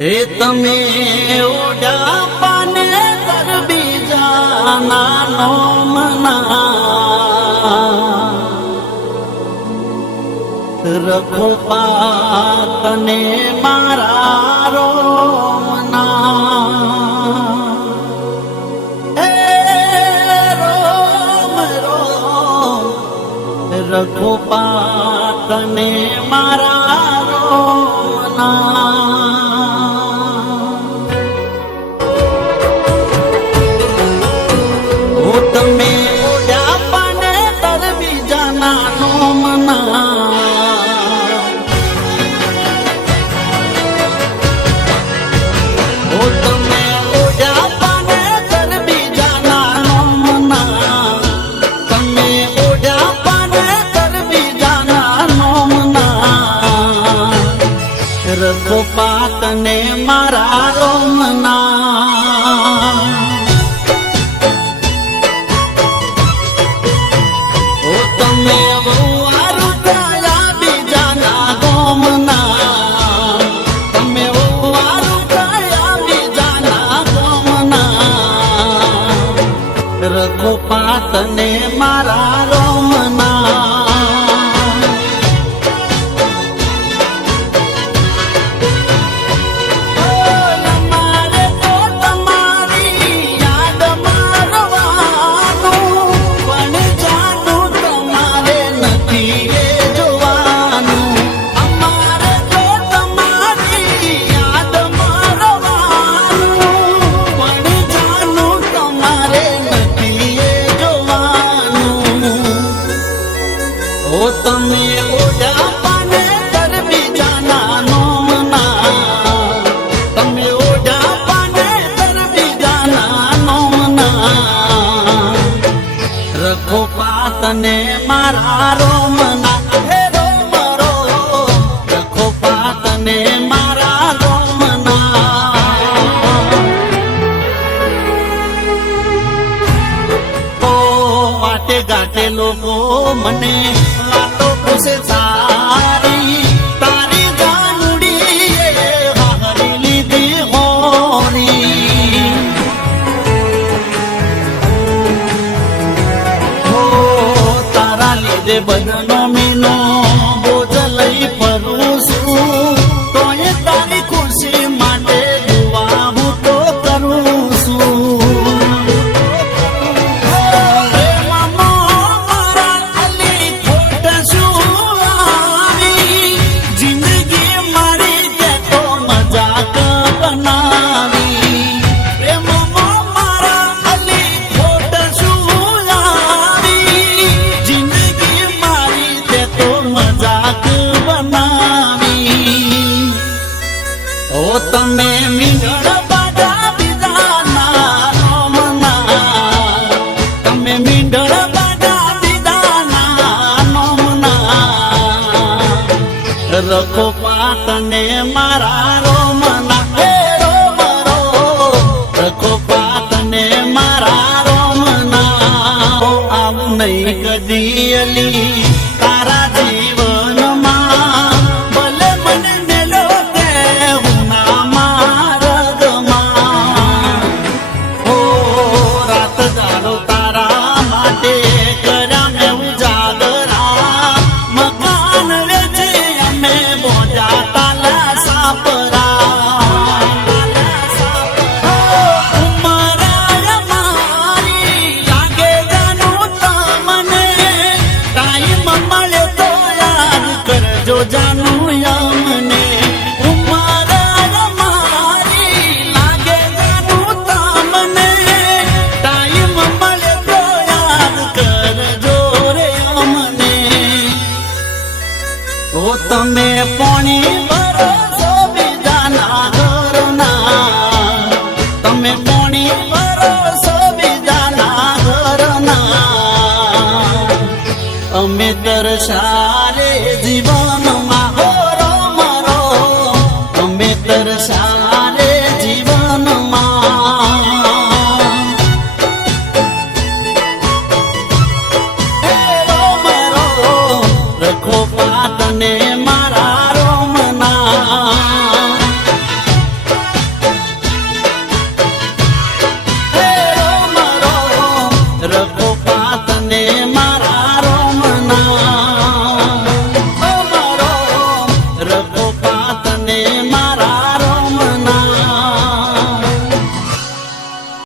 એ તમે ઓડા પાને તર બીજા નાનો મના રખો પાતને મારા રોમના એ રોમ રોમ રખો પાતને મારા રોમના રખો પાતને મારા રોમના ઓ તમે વારું કયા બીજાના ગોમના તમે વારું કયા બીજાના ગોમના રખો પાતને મારા રોમના ઓ તમે ઓડા પાને તર બીજાના નોમના તમે ઓડા પાને તર બીજાના નોમના રખો પાતને મારા રોમના હે રોમ રો રખો પાતને મારા રોમના ઓ વાટે ગાટે લોકો મને से सारी तारी जानुड़ी हारी लीधी होरी हो तारा लीधे बदनो मीनो बोझ लई परूसुं तो ये तारी खुशी माटे दुआ हूँ तो करूं छुं ઓ તમે મીંડળ બાડા બીજાના નોમના તમે મીંડળ બાડા બીજાના નોમના રખો પાતને મારા રોમના હે રોમ રો રખો પાતને મારા રોમના આવું નહીં કદી અલી તારા જીવનમાં ભલે મને મેલો જાનું યમને ઉમરા મારી લાગે જાનું તમને ટાઈમ મળે તો યાદ કરજો રે અમને ઓ તમે પોણી ભરોસો બીજાના ઘરના તમે પોણી ભરોસો બીજાના ઘરના અમે તરસારે જીવનમાં હો રોમ રો અમે તરસારે જીવનમાં હે રોમ રો રખો પાતને મારા રોમના નમ્ર